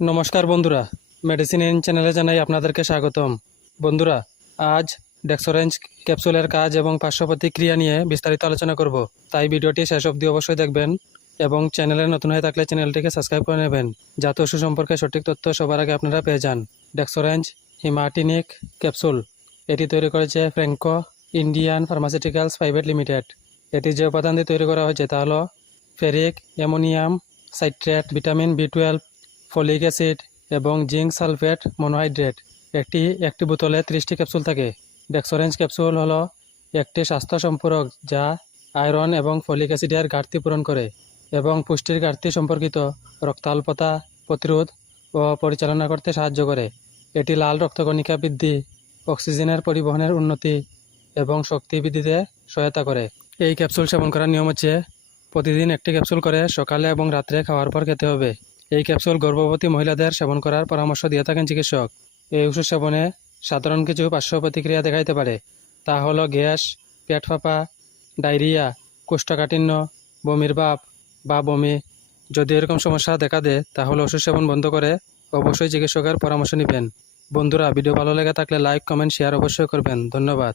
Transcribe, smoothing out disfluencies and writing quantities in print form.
নমস্কার বন্ধুরা, medicine in চ্যানেলে জানাই আপনাদেরকে স্বাগতম। বন্ধুরা, আজ ডেক্সোরেঞ্জ ক্যাপসুলের কাজ এবং পার্শ্ব প্রতিক্রিয়া নিয়ে বিস্তারিত আলোচনা করব, তাই ভিডিওটি শেষ অবধি অবশ্যই দেখবেন এবং চ্যানেলে নতুন হয়ে থাকলে চ্যানেলটিকে সাবস্ক্রাইব করে নেবেন, যাতে ওষুধ সম্পর্কে সঠিক তথ্য সবার আগে আপনারা পেয়ে যান। ডেক্সোরেঞ্জ হিমাটিনিক ক্যাপসুল এটি তৈরি করেছে Franco Indian Pharmaceuticals Private Limited. এটি যে উপাদান দিয়ে তৈরি করা হয়েছে তা হলো ফেরিক অ্যামোনিয়াম সাইট্রেট, ভিটামিন বি12, ফলিক অ্যাসিড এবং জিঙ্ক সালফেট মনোহাইড্রেট। একটি বোতলে 30টি ক্যাপসুল থাকে। ডেক্সোরেঞ্জ ক্যাপসুল হলো একটি স্বাস্থ্য সম্পূরক যা আয়রন এবং ফলিক অ্যাসিডের ঘাটতি পূরণ করে এবং পুষ্টির ঘাটতি সম্পর্কিত রক্তাল্পতা প্রতিরোধ ও পরিচালনা করতে সাহায্য করে। এটি লাল রক্তকণিকা বৃদ্ধি, অক্সিজেনের পরিবহনের উন্নতি এবং শক্তি বৃদ্ধিতে সহায়তা করে। এই ক্যাপসুল সেবন করার নিয়ম হচ্ছে প্রতিদিন একটি ক্যাপসুল করে সকালে এবং রাত্রে খাওয়ার পর খেতে হবে। এই ক্যাপসুল গর্ভবতী মহিলাদের সেবন করার পরামর্শ দিয়ে থাকেন চিকিৎসক। এই ওষুধ সেবনে সাধারণ কিছু পার্শ্ব প্রতিক্রিয়া দেখা দিতে পারে, তা হলো গ্যাস, পেট ফাঁপা, ডায়রিয়া, কোষ্ঠকাঠিন্য, বমির ভাব বা বমি। যদি এরকম সমস্যা দেখা দেয় তাহলে ওষুধ সেবন বন্ধ করে অবশ্যই চিকিৎসকের পরামর্শ নেবেন। বন্ধুরা, ভিডিও ভালো লেগে থাকলে লাইক, কমেন্ট, শেয়ার অবশ্যই করবেন। ধন্যবাদ।